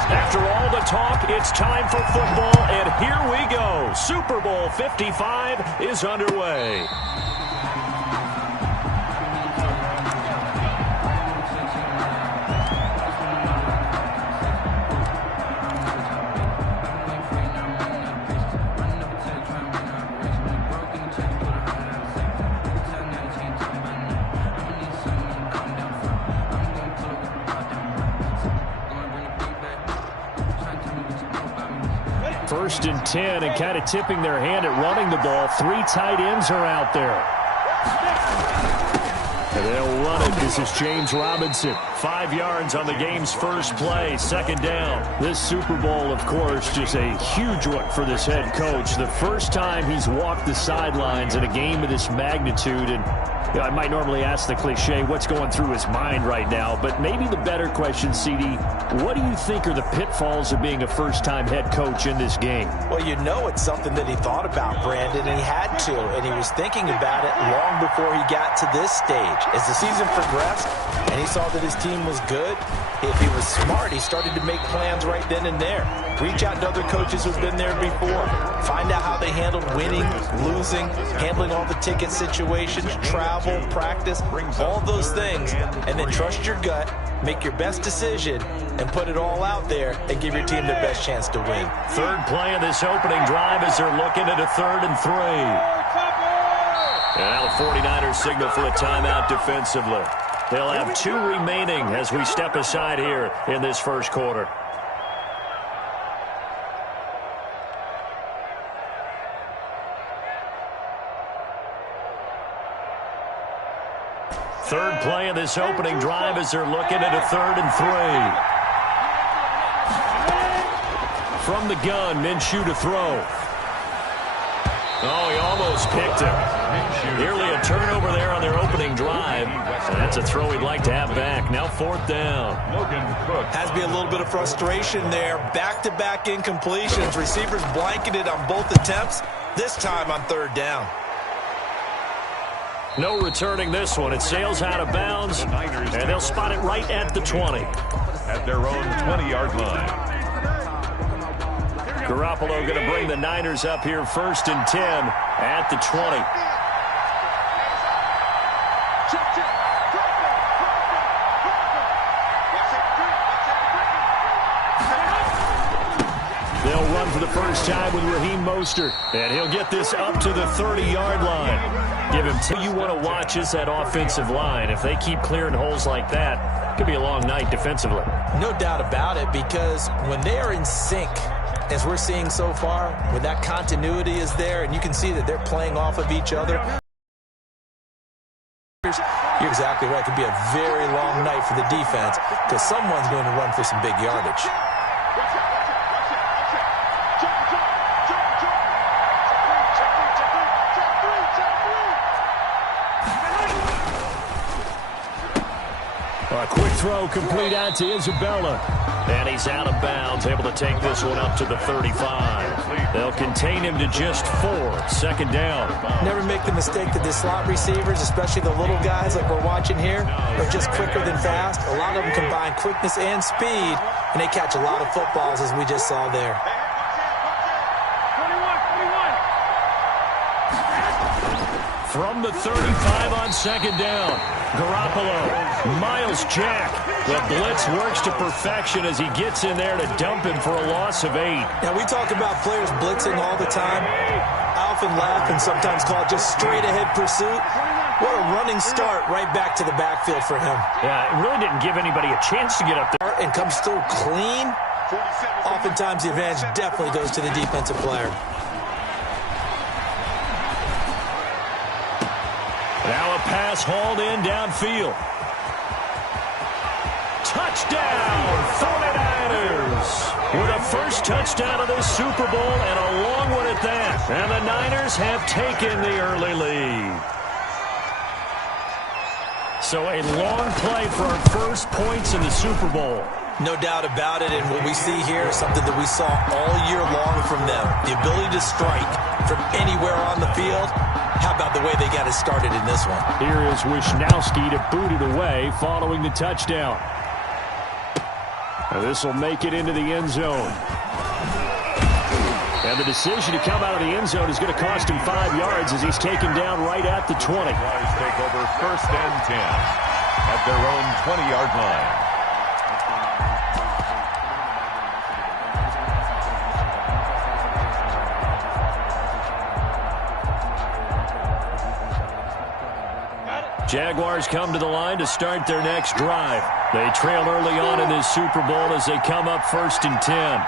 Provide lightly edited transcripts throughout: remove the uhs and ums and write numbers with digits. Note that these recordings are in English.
After all the talk, it's time for football, and here we go. Super Bowl 55 is underway. First and 10, and kind of tipping their hand at running the ball. 3 tight ends are out there. And they'll run it. This is James Robinson. 5 yards on the game's first play. Second down. This Super Bowl, of course, just a huge one for this head coach. The first time he's walked the sidelines in a game of this magnitude. And you know, I might normally ask the cliche, what's going through his mind right now? But maybe the better question, CD, what do you think are the pitfalls of being a first-time head coach in this game? Well, you know it's something that he thought about, Brandon, and he had to. And he was thinking about it long before he got to this stage. As the season progressed and he saw that his team was good, if he was smart, he started to make plans right then and there. Reach out to other coaches who've been there before. Find out how they handled winning, losing, handling all the ticket situations, travel, practice, all those things. And then trust your gut, make your best decision, and put it all out there and give your team the best chance to win. Third play of this opening drive as they're looking at a 3rd and 3. And now the 49ers signal for a timeout defensively. They'll have 2 remaining as we step aside here in this first quarter. Third play of this opening drive as they're looking at a 3rd and 3. From the gun, Minshew to throw. Oh, he almost picked him. Nearly a turnover there on their opening drive. And that's a throw he'd like to have back. Now 4th down. Has to be a little bit of frustration there. Back-to-back incompletions. Receivers blanketed on both attempts. This time on 3rd down. No returning this one. It sails out of bounds, and they'll spot it right at the 20. At their own 20-yard line. Garoppolo going to bring the Niners up here 1st and 10 at the 20. They'll run for the first time with Raheem Mostert, and he'll get this up to the 30-yard line. Give him 2. You want to watch is that offensive line. If they keep clearing holes like that, it could be a long night defensively. No doubt about it, because when they are in sync, as we're seeing so far, when that continuity is there and you can see that they're playing off of each other, you're exactly right. It could be a very long night for the defense because someone's going to run for some big yardage. A quick throw complete out to Isabella. And he's out of bounds, able to take this one up to the 35. They'll contain him to just 4. 2nd down. Never make the mistake that the slot receivers, especially the little guys like we're watching here, are just quicker than fast. A lot of them combine quickness and speed, and they catch a lot of footballs, as we just saw there. From the 35 on 2nd down. Garoppolo, Miles Jack. The blitz works to perfection as he gets in there to dump him for a loss of 8. Now, we talk about players blitzing all the time. I often laugh and sometimes call it just straight-ahead pursuit. What a running start right back to the backfield for him. Yeah, it really didn't give anybody a chance to get up there. And comes through clean. Oftentimes, the advantage definitely goes to the defensive player. Now a pass hauled in downfield. Touchdown, 49ers! With a first touchdown of this Super Bowl and a long one at that. And the Niners have taken the early lead. So a long play for our first points in the Super Bowl. No doubt about it, and what we see here is something that we saw all year long from them. The ability to strike from anywhere on the field. How about the way they got it started in this one? Here is Wishnowski to boot it away following the touchdown. This will make it into the end zone. And the decision to come out of the end zone is going to cost him 5 yards as he's taken down right at the 20. Jaguars take over 1st and 10 at their own 20-yard line. Jaguars come to the line to start their next drive. They trail early on in this Super Bowl as they come up 1st and 10.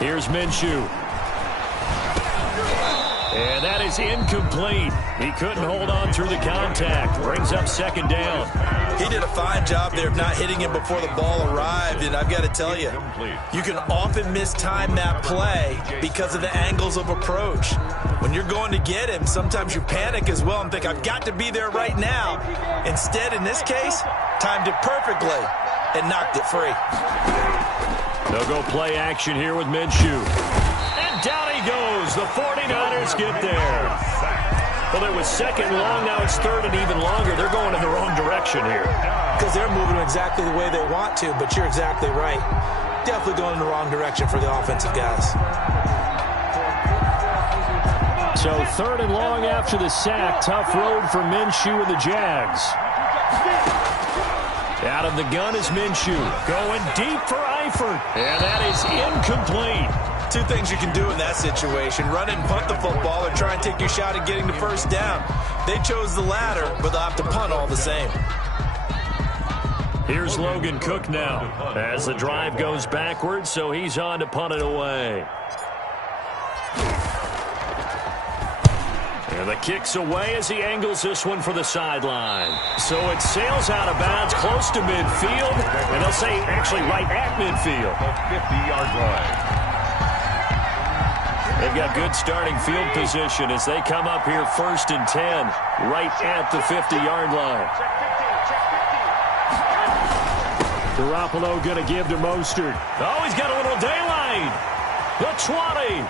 Here's Minshew. And that is incomplete. He couldn't hold on through the contact. Brings up 2nd down. He did a fine job there of not hitting him before the ball arrived. And I've got to tell you, you can often mistime that play because of the angles of approach. When you're going to get him, sometimes you panic as well and think, I've got to be there right now. Instead, in this case, timed it perfectly and knocked it free. They'll go play action here with Minshew. And down he goes. The 49ers get there. Well, it was 2nd long. Now it's 3rd and even longer. They're going in the wrong direction here. Because they're moving exactly the way they want to, but you're exactly right. Definitely going in the wrong direction for the offensive guys. So 3rd and long after the sack. Tough road for Minshew and the Jags. Out of the gun is Minshew. Going deep for Eifert. And that is incomplete. 2 things you can do in that situation. Run and punt the football or try and take your shot at getting the 1st down. They chose the latter, but they'll have to punt all the same. Here's Logan Cook now as the drive goes backwards, so he's on to punt it away. And the kick's away as he angles this one for the sideline. So it sails out of bounds close to midfield, and they'll say actually right at midfield. The 50-yard line. They've got good starting field position as they come up here 1st and 10, right at the 50-yard line. Garoppolo going to give to Mostert. Oh, he's got a little daylight. The 20.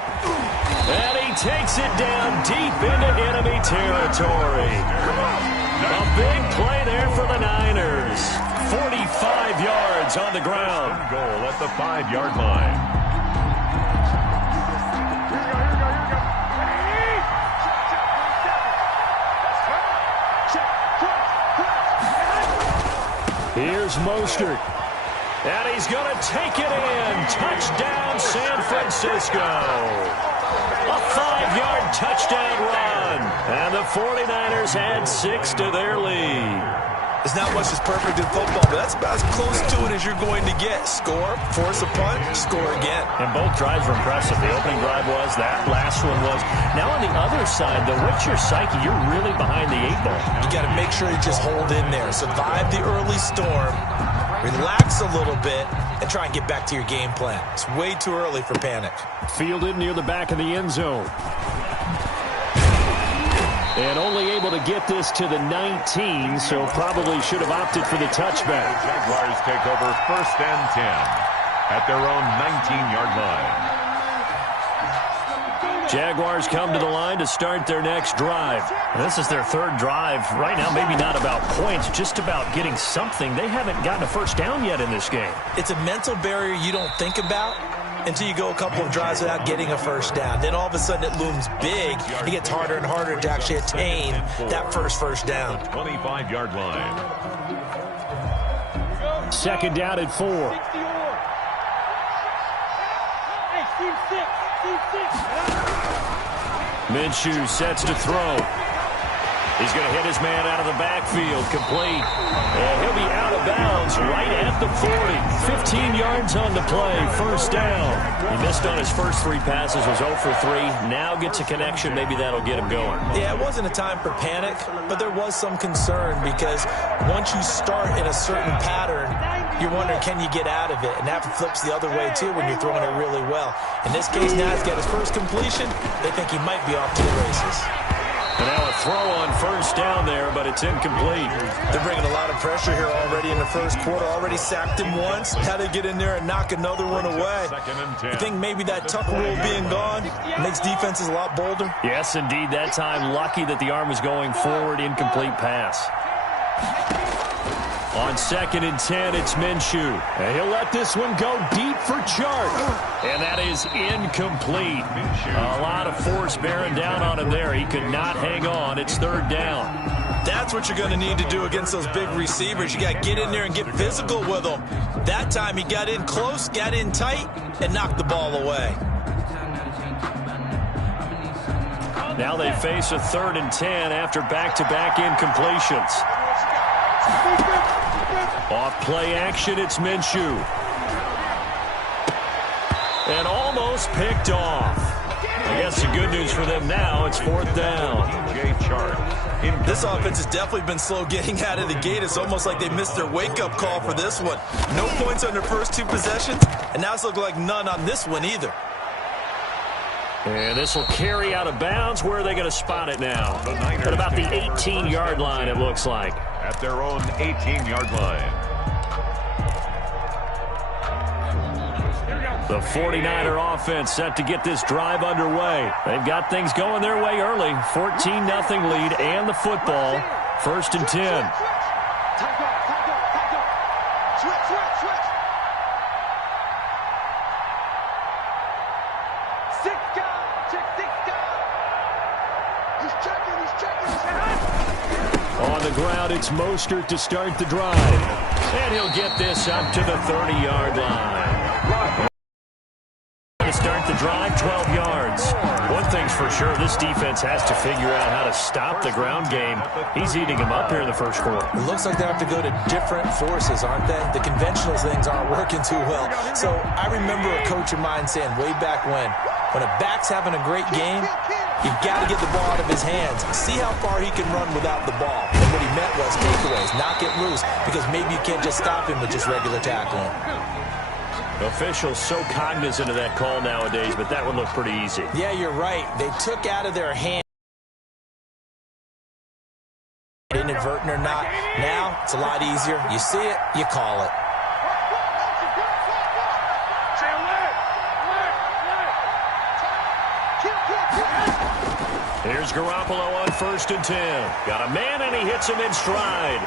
And he takes it down deep into enemy territory. A big play there for the Niners. 45 yards on the ground. Goal at the 5-yard line. Here's Mostert. And he's going to take it in. Touchdown, San Francisco. A 5-yard touchdown run. And the 49ers add 6 to their lead. There's not much that's perfect in football, but that's about as close to it as you're going to get. Score, force a punt, score again. And both drives were impressive. The opening drive was, that last one was. Now on the other side, though, what's your psyche? You're really behind the 8 ball. You got to make sure you just hold in there. Survive the early storm, relax a little bit, and try and get back to your game plan. It's way too early for panic. Fielded near the back of the end zone. And only able to get this to the 19, so probably should have opted for the touchback. Jaguars take over 1st and 10 at their own 19-yard line. Jaguars come to the line to start their next drive. And this is their 3rd drive. Right now, maybe not about points, just about getting something. They haven't gotten a 1st down yet in this game. It's a mental barrier you don't think about until you go a couple of drives without getting a 1st down. Then all of a sudden it looms big. It gets harder and harder to actually attain that first down. 25-yard line. 2nd down at 4. Minshew sets to throw. He's going to hit his man out of the backfield, complete. And he'll be out of bounds right at the 40. 15 yards on the play, 1st down. He missed on his first 3 passes, was 0 for 3. Now gets a connection. Maybe that'll get him going. Yeah, it wasn't a time for panic, but there was some concern because once you start in a certain pattern, you're wondering, can you get out of it? And that flips the other way, too, when you're throwing it really well. In this case, now he's got his first completion. They think he might be off to the races. And now a throw on first down there, but it's incomplete. They're bringing a lot of pressure here already in the first quarter. Already sacked him once. Had to get in there and knock another one away. I think maybe that tuck rule being gone makes defenses a lot bolder. Yes, indeed. That time, lucky that the arm was going forward. Incomplete pass. On 2nd and 10, it's Minshew. And he'll let this one go deep for Chark. And that is incomplete. A lot of force bearing down on him there. He could not hang on. It's 3rd down. That's what you're going to need to do against those big receivers. You got to get in there and get physical with them. That time he got in close, got in tight, and knocked the ball away. Now they face a 3rd and 10 after back-to-back incompletions. Off play action, it's Minshew. And almost picked off. I guess the good news for them now, it's 4th down. This offense has definitely been slow getting out of the gate. It's almost like they missed their wake-up call for this one. No points on their first 2 possessions, and now it's looking like none on this one either. And this will carry out of bounds. Where are they going to spot it now? At about the 18-yard line, it looks like. At their own 18-yard line. The 49er offense set to get this drive underway. They've got things going their way early. 14-0 lead and the football. 1st and 10. On the ground, it's Mostert to start the drive. And he'll get this up to the 30-yard line. To start the drive, 12 yards. One thing's for sure, this defense has to figure out how to stop the ground game. He's eating them up here in the first quarter. It looks like they have to go to different forces, aren't they? The conventional things aren't working too well. So I remember a coach of mine saying way back when a back's having a great game, you've got to get the ball out of his hands. See how far he can run without the ball. And what he meant was takeaways, not get loose, because maybe you can't just stop him with just regular tackling. Officials so cognizant of that call nowadays, but that one looked pretty easy. Yeah, you're right. They took out of their hands, inadvertent or not. Now, it's a lot easier. You see it, you call it. Here's Garoppolo on 1st and 10. Got a man, and he hits him in stride.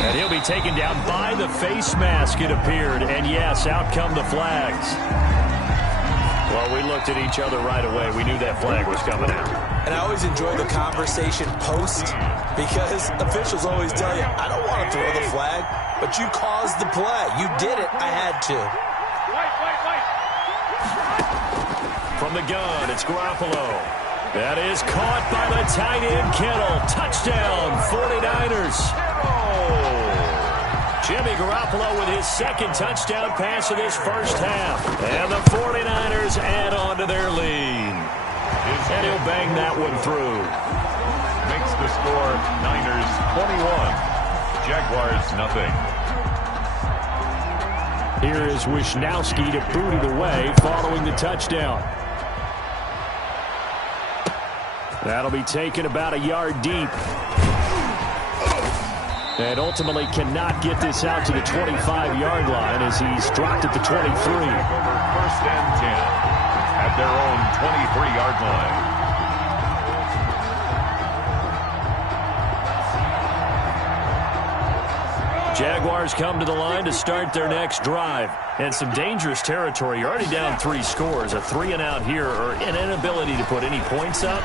And he'll be taken down by the face mask, it appeared. And, yes, out come the flags. Well, we looked at each other right away. We knew that flag was coming out. And I always enjoy the conversation post because officials always tell you, I don't want to throw the flag, but you caused the play. You did it. I had to. From the gun, it's Garoppolo. That is caught by the tight end, Kittle. Touchdown, 49ers. Jimmy Garoppolo with his 2nd touchdown pass of this first half. And the 49ers add on to their lead. And he'll bang that one through. Makes the score Niners 21. Jaguars nothing. Here is Wisnowski to boot it away following the touchdown. That'll be taken about a yard deep. And ultimately cannot get this out to the 25-yard line as he's dropped at the 23. 1st and 10 at their own 23-yard line. Jaguars come to the line to start their next drive. And some dangerous territory. You're already down 3 scores. A 3-and-out here or an inability to put any points up.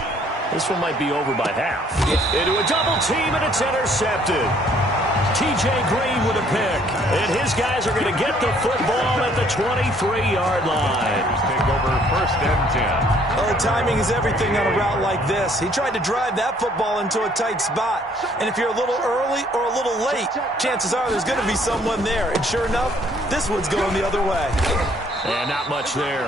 This one might be over by half. Into a double team, and it's intercepted. T.J. Green with a pick. And his guys are going to get the football at the 23-yard line. Take over 1st and 10. Oh, timing is everything on a route like this. He tried to drive that football into a tight spot. And if you're a little early or a little late, chances are there's going to be someone there. And sure enough, this one's going the other way. And not much there.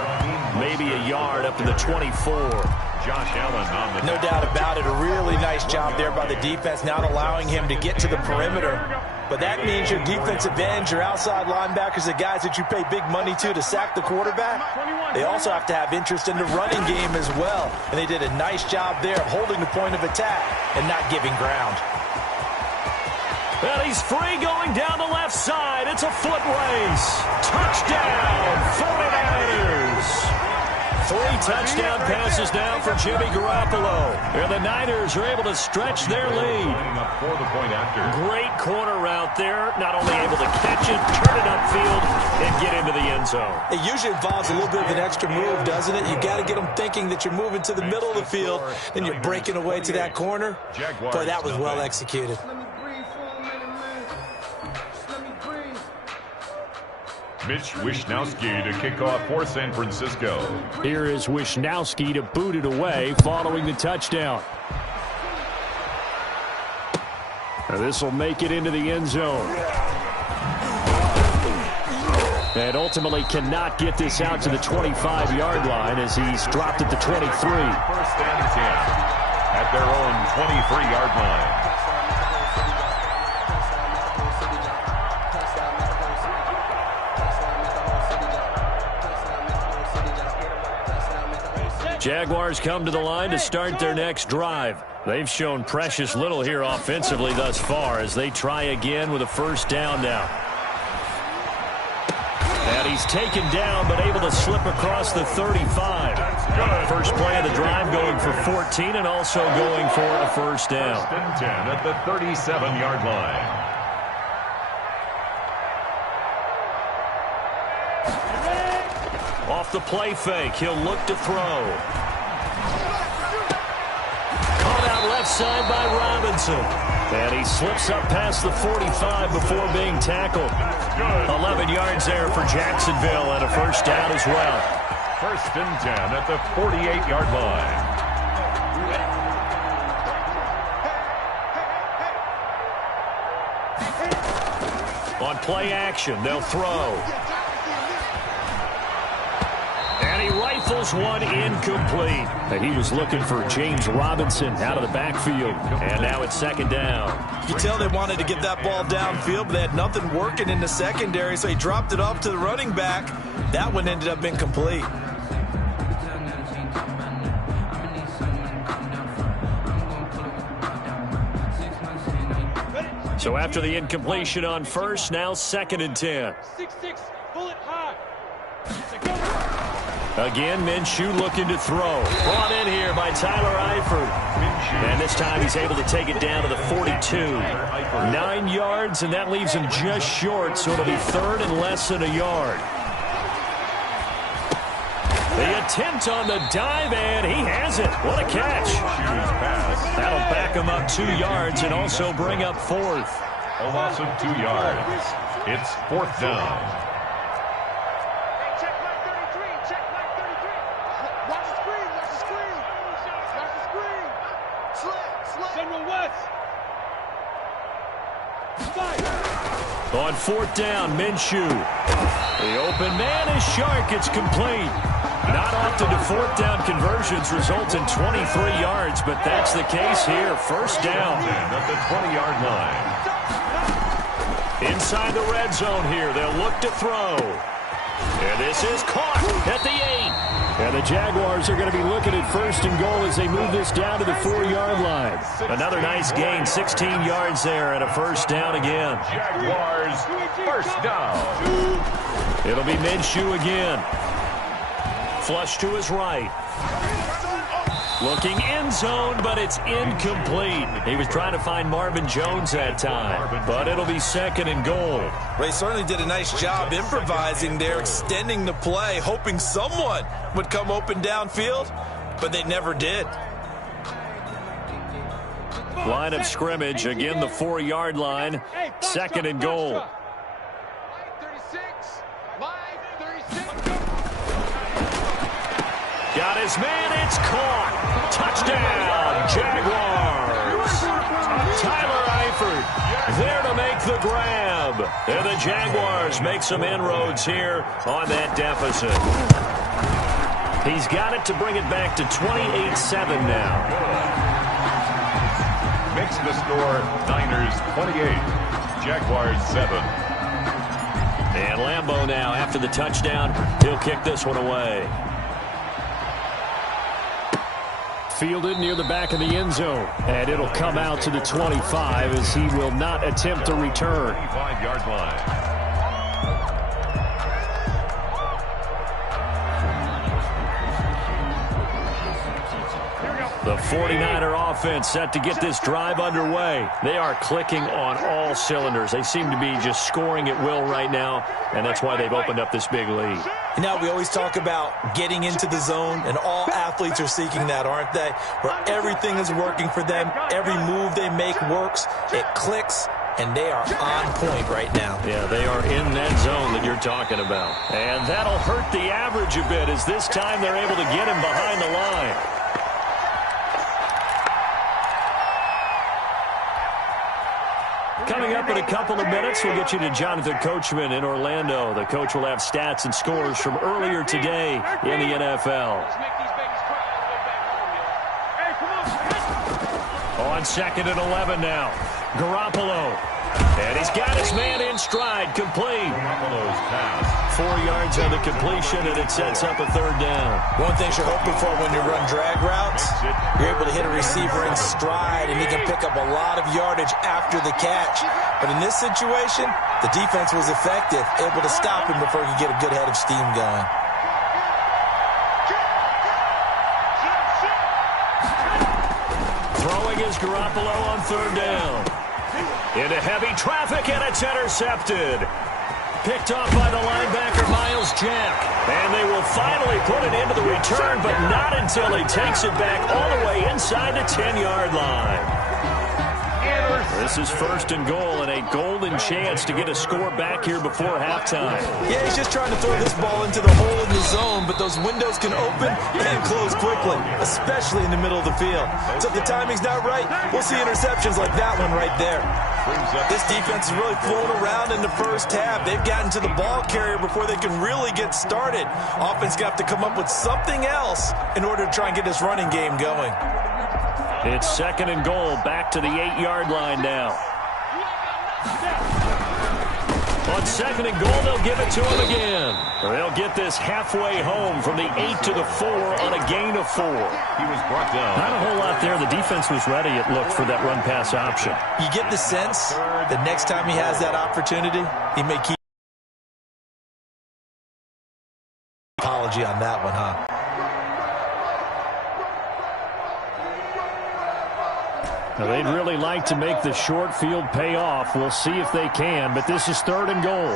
Maybe a yard up to the 24. Josh Allen on the No doubt about it. A really nice job there by the defense, not allowing him to get to the perimeter. But that means your defensive ends, your outside linebackers, the guys that you pay big money to sack the quarterback, they also have to have interest in the running game as well. And they did a nice job there of holding the point of attack and not giving ground. And he's free going down the left side. It's a foot race. Touchdown, 49ers. 3 touchdown passes now for Jimmy Garoppolo. And the Niners are able to stretch their lead. Great corner route there. Not only able to catch it, turn it upfield, and get into the end zone. It usually involves a little bit of an extra move, doesn't it? You got to get them thinking that you're moving to the middle of the field, then you're breaking away to that corner. Boy, that was well executed. Mitch Wishnowsky to kick off for San Francisco. Here is Wishnowsky to boot it away following the touchdown. This will make it into the end zone. And ultimately cannot get this out to the 25-yard line as he's dropped at the 23. 1st and 10 at their own 23-yard line. Jaguars come to the line to start their next drive. They've shown precious little here offensively thus far as they try again with a 1st down now. And he's taken down but able to slip across the 35. First play of the drive going for 14 and also going for a 1st down. 1st and 10 at the 37-yard line. Off the play fake, he'll look to throw. Caught out left side by Robinson. And he slips up past the 45 before being tackled. 11 yards there for Jacksonville and a 1st down as well. 1st and 10 at the 48-yard line. On play action, they'll throw. And he rifles one incomplete. And he was looking for James Robinson out of the backfield. And now it's 2nd down. You can tell they wanted to get that ball downfield, but they had nothing working in the secondary, so he dropped it off to the running back. That one ended up incomplete. So after the incompletion on 1st, now 2nd and 10. 6-6, bullet high. Again, Minshew looking to throw. Brought in here by Tyler Eifert. And this time he's able to take it down to the 42. 9 yards, and that leaves him just short, so it'll be 3rd and less than a yard. The attempt on the dive, and he has it. What a catch. That'll back him up 2 yards and also bring up 4th. A loss of 2 yards. It's 4th down. On 4th down, Minshew. The open man is Shark. It's complete. Not often do 4th down conversions result in 23 yards, but that's the case here. 1st down. At the 20-yard line. Inside the red zone here. They'll look to throw. And this is caught at the 8. And the Jaguars are going to be looking at 1st and goal as they move this down to the 4-yard line. Another nice gain, 16 yards there and a 1st down again. Jaguars, 1st down. It'll be Minshew again. Flush to his right. Looking end zone, but it's incomplete. He was trying to find Marvin Jones that time, but it'll be 2nd and goal. Ray certainly did a nice job improvising there, extending the play, hoping someone would come open downfield, but they never did. Line of scrimmage, again the 4-yard line, 2nd and goal. Got his man, it's caught. Touchdown, Jaguars. Tyler Eifert there to make the grab. And the Jaguars make some inroads here on that deficit. He's got it to bring it back to 28-7 now. Makes the score Niners 28, Jaguars 7. And Lambeau now, after the touchdown, he'll kick this one away. Fielded near the back of the end zone. And it'll come out to the 25 as he will not attempt to return. 25-yard line. The 49er offense set to get this drive underway. They are clicking on all cylinders. They seem to be just scoring at will right now, and that's why they've opened up this big lead. You know, we always talk about getting into the zone, and all athletes are seeking that, aren't they? Where everything is working for them. Every move they make works. It clicks, and they are on point right now. Yeah, they are in that zone that you're talking about. And that'll hurt the average a bit as this time they're able to get him behind the line. Coming up in a couple of minutes, we'll get you to Jonathan Coachman in Orlando. The coach will have stats and scores from earlier today in the NFL. On 2nd and 11 now. Garoppolo. And he's got his man in stride, complete. Garoppolo's pass. 4 yards on the completion, and it sets up a 3rd down. One thing you're hoping for when you run drag routes, you're able to hit a receiver in stride, and he can pick up a lot of yardage after the catch. But in this situation, the defense was effective, able to stop him before he could get a good head of steam going. Throwing is Garoppolo on 3rd down. Into heavy traffic, and it's intercepted. Picked off by the linebacker, Miles Jack. And they will finally put it into the return, but not until he takes it back all the way inside the 10-yard line. This is 1st and goal, and a golden chance to get a score back here before halftime. Yeah, he's just trying to throw this ball into the hole in the zone, but those windows can open and close quickly, especially in the middle of the field. So if the timing's not right, we'll see interceptions like that one right there. This defense is really flown around in the first half. They've gotten to the ball carrier before they can really get started. Offense going to have to come up with something else in order to try and get this running game going. It's 2nd and goal, back to the 8-yard line now. On 2nd and goal, they'll give it to him again. They'll get this halfway home from the 8 to the 4 on a gain of 4. He was brought down. Not a whole lot there. The defense was ready, it looked, for that run-pass option. You get the sense that next time he has that opportunity, he may keep apology on that one, huh? Now, they'd really like to make the short field pay off. We'll see if they can, but this is 3rd and goal.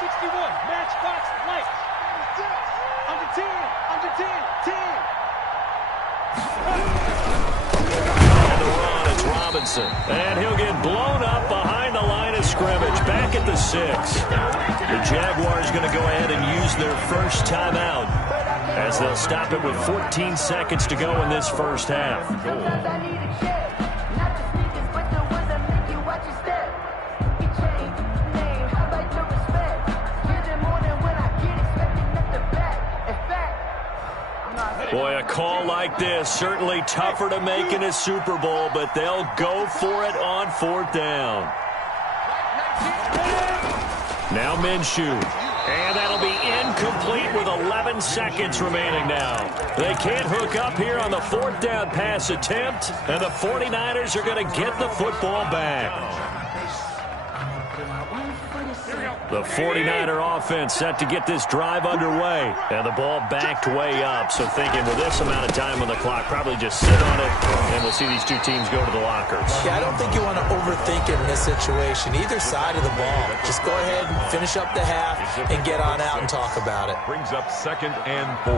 61, matchbox lights. Under 10, under 10, 10. On the run, it's Robinson. And he'll get blown up behind the line of scrimmage, back at the 6. The Jaguars going to go ahead and use their first timeout, as they'll stop it with 14 seconds to go in this first half. Boy, a call like this, certainly tougher to make in a Super Bowl, but they'll go for it on 4th down. Now Minshew. And that'll be incomplete with 11 seconds remaining now. They can't hook up here on the 4th down pass attempt, and the 49ers are going to get the football back. The 49er offense set to get this drive underway. And the ball backed way up, so thinking with this amount of time on the clock, probably just sit on it, and we'll see these two teams go to the lockers. Yeah, I don't think you want to overthink it in this situation, either side of the ball. Just go ahead and finish up the half and get on out and talk about it. Brings up 2nd and 4.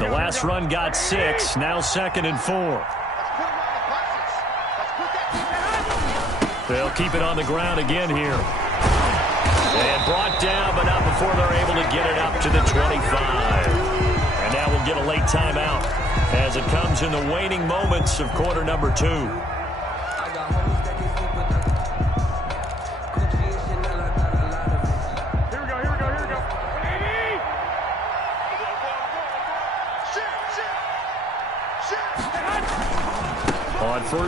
The last run got 6, now 2nd and 4. They'll keep it on the ground again here. And brought down, but not before they're able to get it up to the 25. And now we'll get a late timeout as it comes in the waning moments of quarter number 2.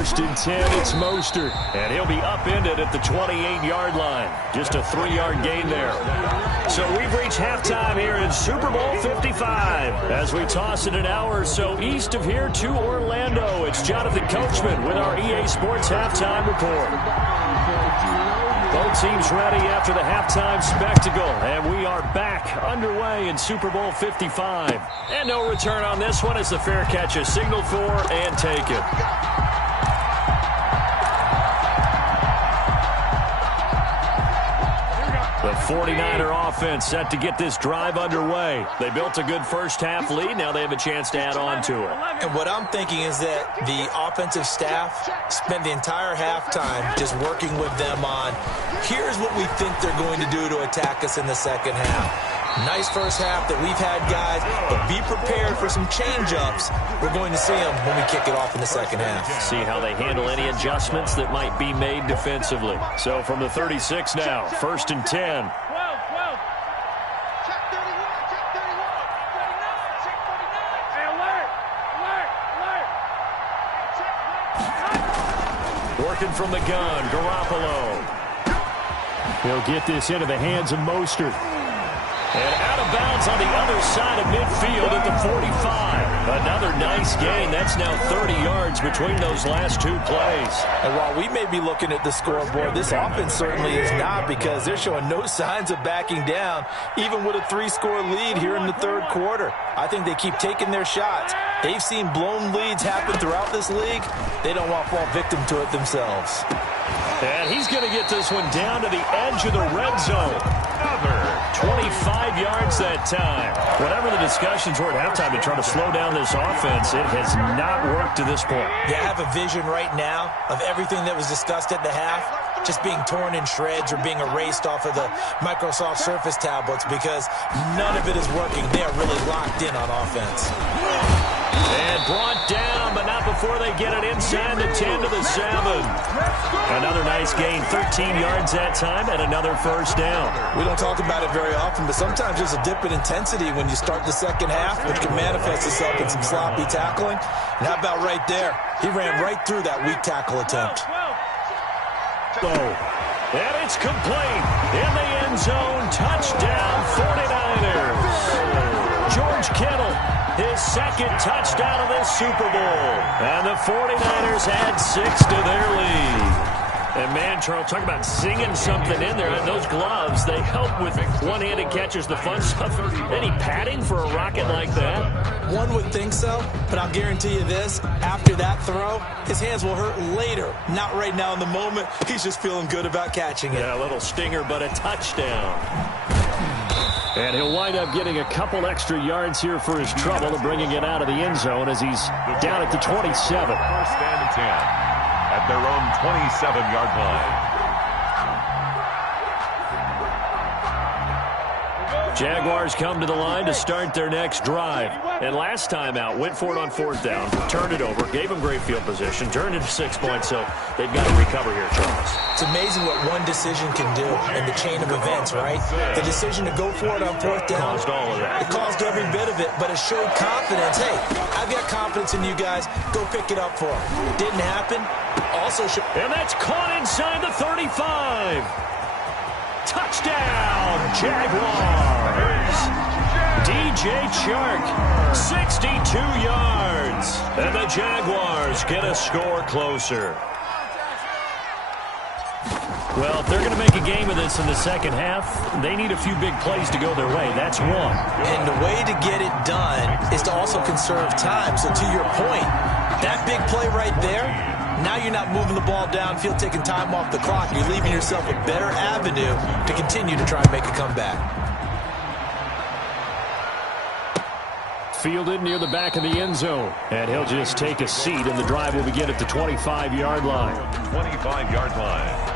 First and 10, it's Mostert. And he'll be upended at the 28-yard line. Just a 3-yard gain there. So we've reached halftime here in Super Bowl 55. As we toss it an hour or so east of here to Orlando, it's Jonathan Coachman with our EA Sports Halftime Report. Both teams ready after the halftime spectacle, and we are back underway in Super Bowl 55. And no return on this one as the fair catch is signaled for and taken. The 49er offense set to get this drive underway. They built a good first-half lead. Now they have a chance to add on to it. And what I'm thinking is that the offensive staff spent the entire halftime just working with them on, here's what we think they're going to do to attack us in the second half. Nice first half that we've had, guys, but be prepared for some change-ups. We're going to see them when we kick it off in the second half. See how they handle any adjustments that might be made defensively. So from the 36 now, first and 10. 12. Check 31. Check 31. 39. Check 49. Hey, alert. Check. Working from the gun, Garoppolo. He'll get this into the hands of Mostert. And out of bounds on the other side of midfield at the 45. Another nice gain. That's now 30 yards between those last two plays. And while we may be looking at the scoreboard, this offense certainly is not, because they're showing no signs of backing down, even with a 3-score lead here in the third quarter. I think they keep taking their shots. They've seen blown leads happen throughout this league. They don't want to fall victim to it themselves. And he's going to get this one down to the edge of the red zone. 25 yards that time. Whatever the discussions were at halftime to try to slow down this offense, it has not worked to this point. Yeah, I have a vision right now of everything that was discussed at the half just being torn in shreds or being erased off of the Microsoft Surface tablets, because none of it is working. They are really locked in on offense. And brought down, but not before they get it inside the 10 to the 7. Another nice gain, 13 yards that time, and another first down. We don't talk about it very often, but sometimes there's a dip in intensity when you start the second half, which can manifest itself in some sloppy tackling. And how about right there? He ran right through that weak tackle attempt. And it's complete. In the end zone, touchdown 49ers. George Kittle, his second touchdown of this Super Bowl. And the 49ers add 6 to their lead. And man, Charles, talk about singing something in there. Those gloves, they help with one-handed catches, the fun stuff. Any padding for a rocket like that? One would think so, but I'll guarantee you this. After that throw, his hands will hurt later. Not right now in the moment. He's just feeling good about catching it. Yeah, a little stinger, but a touchdown. And he'll wind up getting a couple extra yards here for his trouble and bringing it out of the end zone as he's down at the 27. First and 10 at their own 27-yard line. Jaguars come to the line to start their next drive. And last time out, went for it on fourth down, turned it over, gave them great field position, turned it to 6 points, so they've got to recover here, Charles. It's amazing what one decision can do in the chain of events, right? The decision to go for it on fourth down. Caused all of that. It caused every bit of it, but it showed confidence. Hey, I've got confidence in you guys. Go pick it up for them. Didn't happen. Also showed. And that's caught inside the 35. Touchdown, Jaguars. DJ Chark, 62 yards. And the Jaguars get a score closer. Well, if they're going to make a game of this in the second half, they need a few big plays to go their way. That's one. And the way to get it done is to also conserve time. So to your point, that big play right there, now you're not moving the ball downfield, taking time off the clock. You're leaving yourself a better avenue to continue to try and make a comeback. Fielded near the back of the end zone. And he'll just take a seat, and the drive will begin at the 25-yard line. 25-yard line.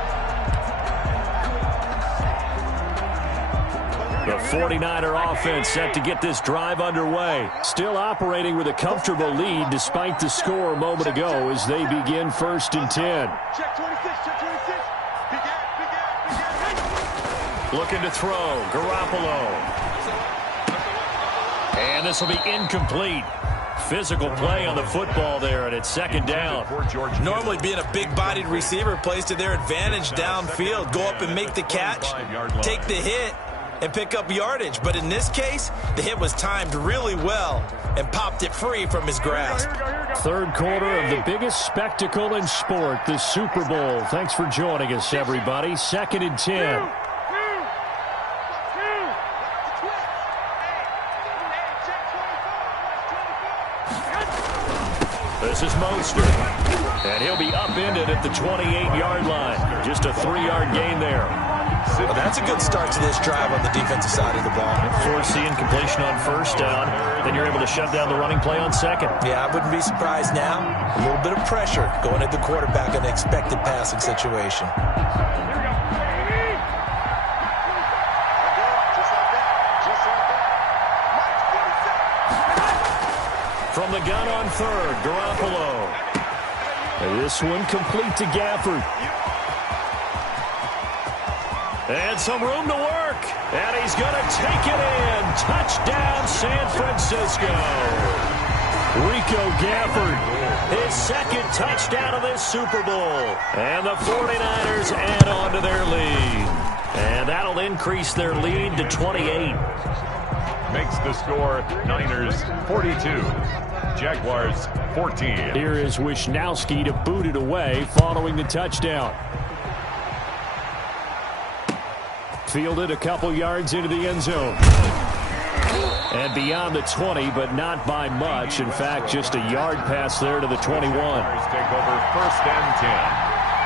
The 49er offense set to get this drive underway. Still operating with a comfortable lead despite the score a moment ago as they begin first and 10. Check 26, check 26. Begin. Looking to throw, Garoppolo. And this will be incomplete. Physical play on the football there, and it's second down. Normally being a big-bodied receiver plays to their advantage downfield. Go up and make the catch, take the hit, and pick up yardage. But in this case, the hit was timed really well and popped it free from his grasp. Third quarter of the biggest spectacle in sport, the Super Bowl. Thanks for joining us, everybody. 2nd and 10. This is Mostert, and he'll be upended at the 28-yard line. Just a 3-yard gain there. Well, that's a good start to this drive on the defensive side of the ball. Force the incompletion on first down, then you're able to shut down the running play on second. Yeah, I wouldn't be surprised now. A little bit of pressure going at the quarterback in an expected passing situation. From the gun on third, Garoppolo. This one complete to Gafford. And some room to work. And he's going to take it in. Touchdown, San Francisco. Rico Gafford, his second touchdown of this Super Bowl. And the 49ers add on to their lead. And that'll increase their lead to 28. Makes the score Niners 42, Jaguars 14. Here is Wishnowski to boot it away following the touchdown. Fielded a couple yards into the end zone. And beyond the 20, but not by much. In fact, just a yard pass there to the 21. Take over 1st and 10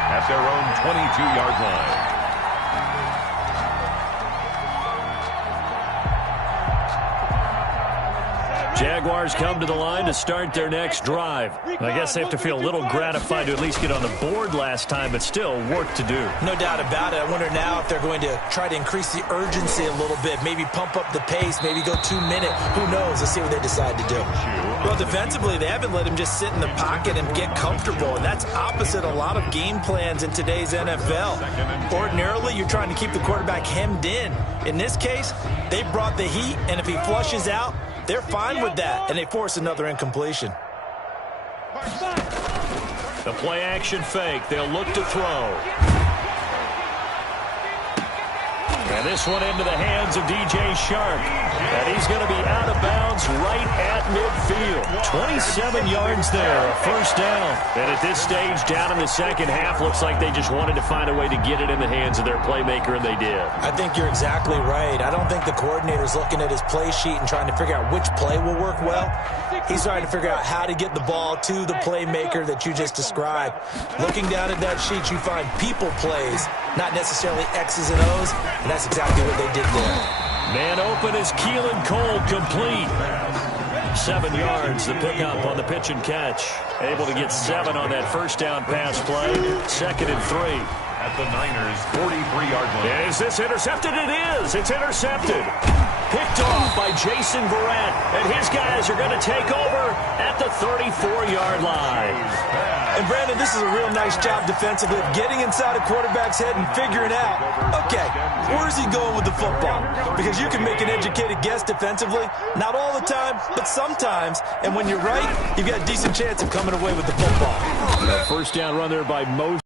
at their own 22-yard line. Jaguars come to the line to start their next drive. I guess they have to feel a little gratified to at least get on the board last time, but still work to do. No doubt about it. I wonder now if they're going to try to increase the urgency a little bit, maybe pump up the pace, maybe go 2 minute. Who knows? Let's see what they decide to do. Well, defensively, they haven't let him just sit in the pocket and get comfortable, and that's opposite a lot of game plans in today's NFL. Ordinarily, you're trying to keep the quarterback hemmed in. In this case, they brought the heat, and if he flushes out, they're fine with that, and they force another incompletion. The play action fake. They'll look to throw. And this one into the hands of DJ Shark. And he's going to be out of bounds right at midfield. 27 yards there, a first down. And at this stage, down in the second half, looks like they just wanted to find a way to get it in the hands of their playmaker, and they did. I think you're exactly right. I don't think the coordinator's looking at his play sheet and trying to figure out which play will work well. He's trying to figure out how to get the ball to the playmaker that you just described. Looking down at that sheet, you find people plays, not necessarily X's and O's, and that's exactly what they did there. Man open is Keelan Cole, complete. 7 yards, the pickup on the pitch and catch. Able to get 7 on that first down pass play. 2nd and 3. At the Niners' 43-yard line. Is this intercepted? It is. It's intercepted. Picked off by Jason Verrett. And his guys are going to take over at the 34-yard line. And, Brandon, this is a real nice job defensively of getting inside a quarterback's head and figuring out, okay, where's he going with the football? Because you can make an educated guess defensively. Not all the time, but sometimes. And when you're right, you've got a decent chance of coming away with the football. That first down run there by Mostert.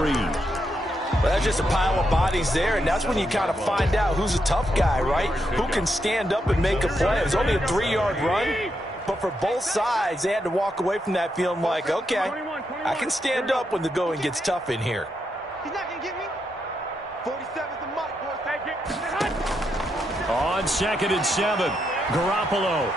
Well, that's just a pile of bodies there, and that's when you kind of find out who's a tough guy, right? Who can stand up and make a play. It was only a 3-yard run, but for both sides, they had to walk away from that feeling like, okay, I can stand up when the going gets tough in here. He's not going to get me. 47's the mark, boys. Take it. On 2nd and 7, Garoppolo.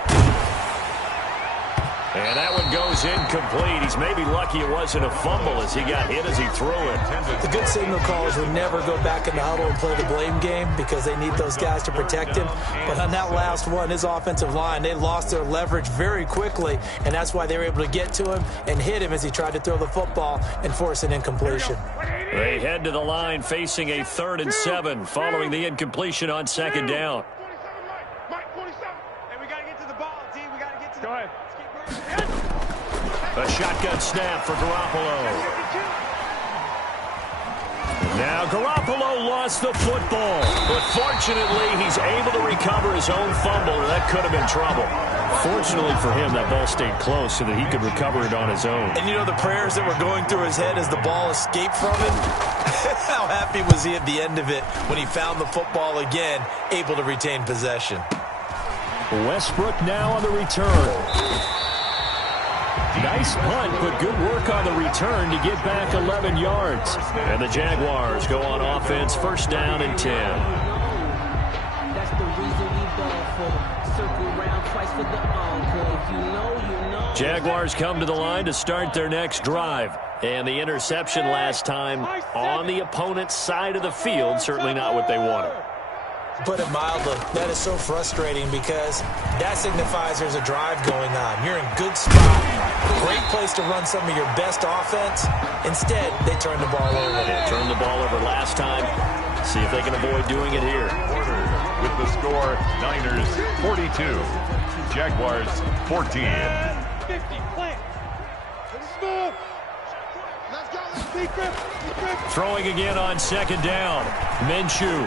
And that one goes incomplete. He's maybe lucky it wasn't a fumble as he got hit as he threw it. The good signal callers would never go back in the huddle and play the blame game because they need those guys to protect him. But on that last one, his offensive line, they lost their leverage very quickly, and that's why they were able to get to him and hit him as he tried to throw the football and force an incompletion. They head to the line facing a 3rd and 7 following the incompletion on 2nd down. 47, Mike, 47. Hey, we got to get to the ball, D. We got to get to the ball. Go ahead. A shotgun snap for Garoppolo. Now Garoppolo lost the football, but fortunately he's able to recover his own fumble, or that could have been trouble. Fortunately for him, that ball stayed close so that he could recover it on his own. And you know the prayers that were going through his head as the ball escaped from him? How happy was he at the end of it when he found the football again, able to retain possession? Westbrook now on the return. Nice punt, but good work on the return to get back 11 yards. And the Jaguars go on offense, first down and 10. That's the reason we ball for. Circle around twice for the encore. If you know, you know. Jaguars come to the line to start their next drive. And the interception last time on the opponent's side of the field, certainly not what they wanted. Put it mildly, that is so frustrating because that signifies there's a drive going on. You're in good spot, great place to run some of your best offense. Instead, they turn the ball over. They turned the ball over last time. See if they can avoid doing it here. With the score, Niners 42, Jaguars 14. 50, plant. Let's go. Throwing again on second down. Minshew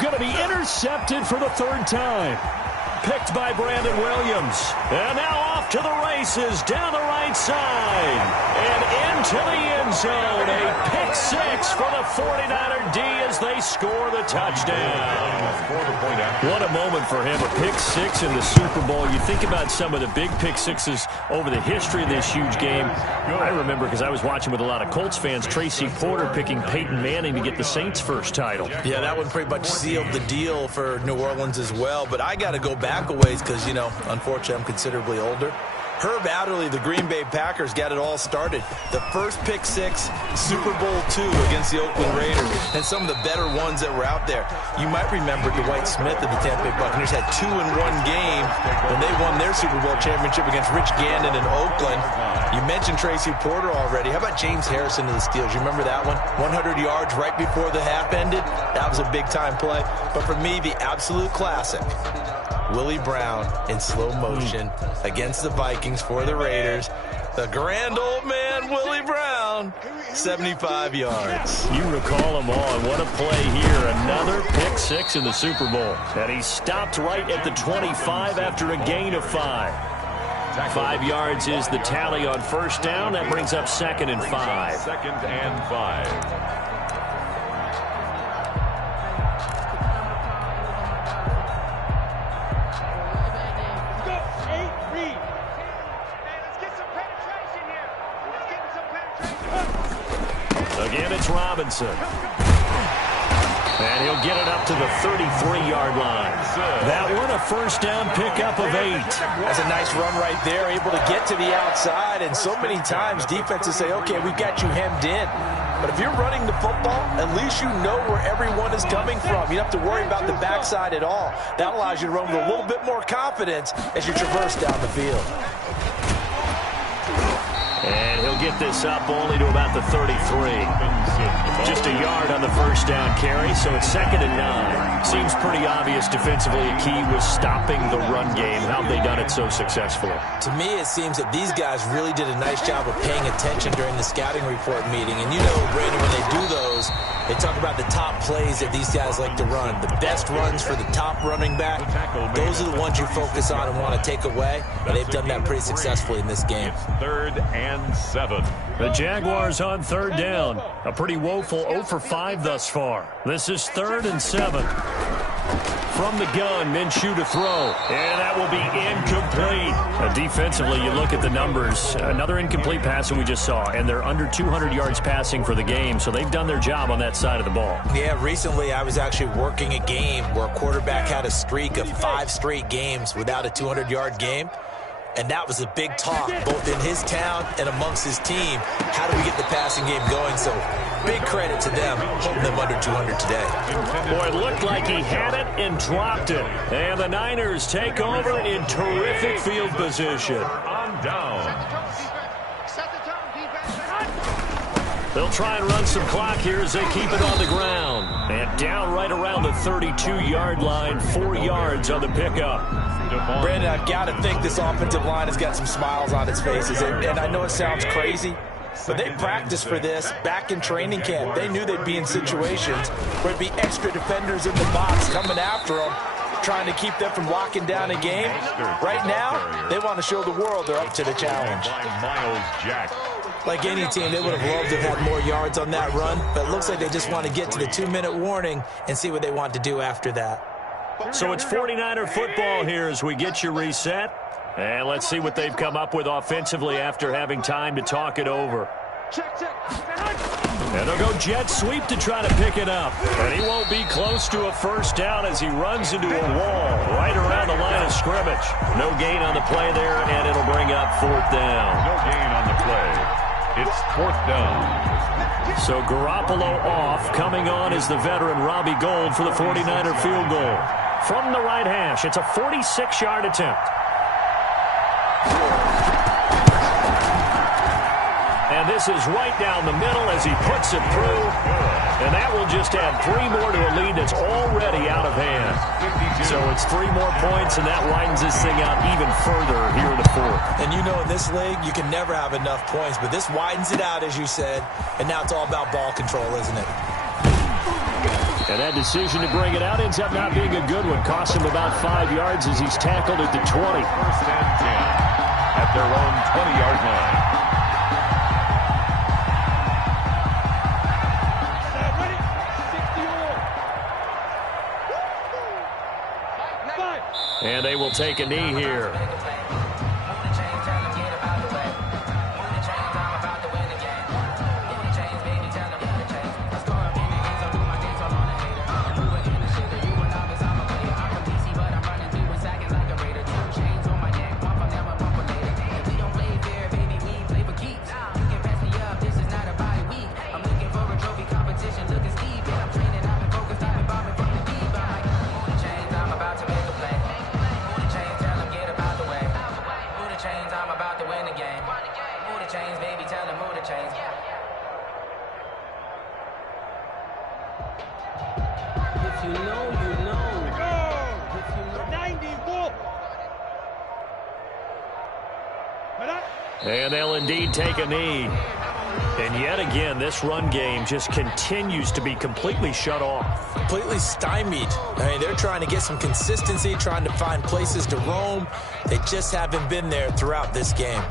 going to be intercepted for the third time. Picked by Brandon Williams. And now off to the races down the right side. And into the end zone. A pick six for the 49er D as they score the touchdown. What a moment for him. A pick six in the Super Bowl. You think about some of the big pick sixes over the history of this huge game. I remember because I was watching with a lot of Colts fans, Tracy Porter picking Peyton Manning to get the Saints' first title. Yeah, that one pretty much sealed the deal for New Orleans as well. But I got to go back a ways because, you know, unfortunately I'm considerably older. Herb Adderley, the Green Bay Packers, got it all started. The first pick six, Super Bowl II against the Oakland Raiders, and some of the better ones that were out there. You might remember Dwight Smith of the Tampa Bay Buccaneers had 2 in one game when they won their Super Bowl championship against Rich Gannon in Oakland. You mentioned Tracy Porter already. How about James Harrison of the Steelers? You remember that one? 100 yards right before the half ended. That was a big-time play. But for me, the absolute classic, Willie Brown in slow motion against the Vikings for the Raiders. The grand old man, Willie Brown, 75 yards. You recall them all, and what a play here. Another pick six in the Super Bowl. And he stopped right at the 25 after a gain of 5. 5 yards is the tally on first down. That brings up second and 5. Second and 5. Again, it's Robinson. And he'll get it up to the 33-yard line. That one, a first down pickup of 8. That's a nice run right there, able to get to the outside. And so many times defenses say, okay, we've got you hemmed in. But if you're running the football, at least you know where everyone is coming from. You don't have to worry about the backside at all. That allows you to run with a little bit more confidence as you traverse down the field. And he'll get this up only to about the 33. Just a yard on the first down carry, so it's second and 9. Seems pretty obvious defensively a key was stopping the run game. How have they done it so successfully? To me, it seems that these guys really did a nice job of paying attention during the scouting report meeting. And you know, Brandon, when they do those, they talk about the top plays that these guys like to run. The best runs for the top running back, those are the ones you focus on and want to take away. And they've done that pretty successfully in this game. Third and 7. The Jaguars on third down. A pretty woeful 0 for 5 thus far. This is 3rd and 7. From the gun, Minshew to throw. And that will be incomplete. Defensively, you look at the numbers. Another incomplete pass that we just saw. And they're under 200 yards passing for the game. So they've done their job on that side of the ball. Yeah, recently I was actually working a game where a quarterback had a streak of 5 straight games without a 200-yard game. And that was a big talk, both in his town and amongst his team. How do we get the passing game going? So big credit to them, holding them under 200 today. Boy, it looked like he had it and dropped it. And the Niners take over in terrific field position. On down. They'll try and run some clock here as they keep it on the ground. And down right around the 32-yard line, 4 yards on the pickup. Brandon, I've got to think this offensive line has got some smiles on its faces. And I know it sounds crazy, But they practiced for this back in training camp. They knew they'd be in situations where it'd be extra defenders in the box coming after them, trying to keep them from locking down a game. Right now, they want to show the world they're up to the challenge. Like any team, they would have loved to have had more yards on that run, but it looks like they just want to get to the 2-minute warning and see what they want to do after that. So it's 49er football here as we get you reset. And let's see what they've come up with offensively after having time to talk it over. And they'll go jet sweep to try to pick it up. And he won't be close to a first down as he runs into a wall right around the line of scrimmage. No gain on the play there, and it'll bring up 4th down. No gain on the play. It's 4th down. So Garoppolo off. Coming on is the veteran Robbie Gould for the 49er field goal. From the right hash, it's a 46-yard attempt. And this is right down the middle as he puts it through. And that will just add 3 more to a lead that's already out of hand. So it's 3 more points, and that widens this thing out even further here in the 4th. And you know in this league, you can never have enough points, but this widens it out, as you said. And now it's all about ball control, isn't it? And that decision to bring it out ends up not being a good one. Costs him about 5 yards as he's tackled at the 20. 1st and 10 at their own 20-yard line. And they will take a knee here. And they'll indeed take a knee. And yet again, this run game just continues to be completely shut off. Completely stymied. I mean, they're trying to get some consistency, trying to find places to roam. They just haven't been there throughout this game.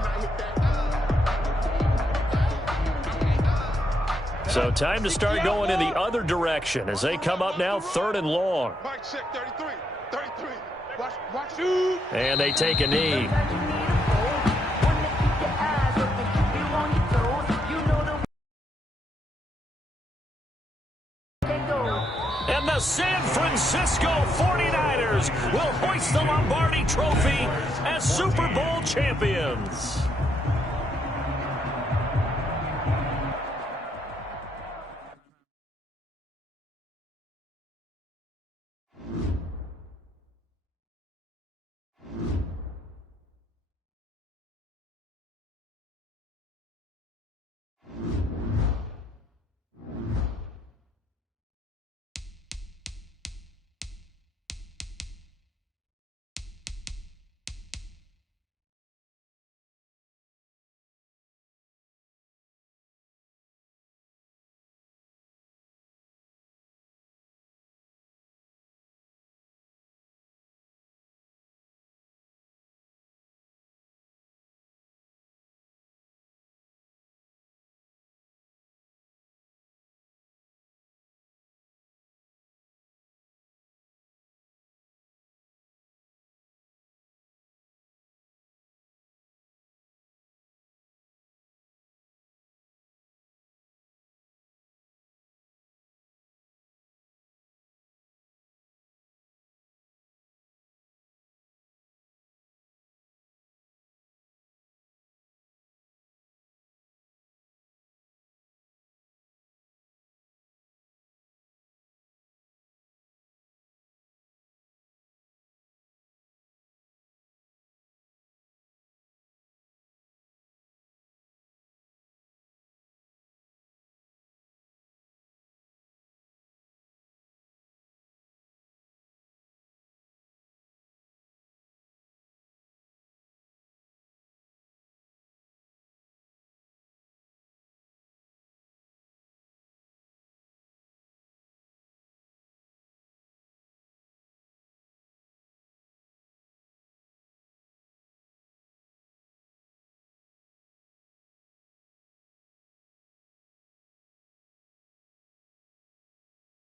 So time to start going in the other direction as they come up now 3rd and long. And they take a knee. And the San Francisco 49ers will hoist the Lombardi Trophy as Super Bowl champions.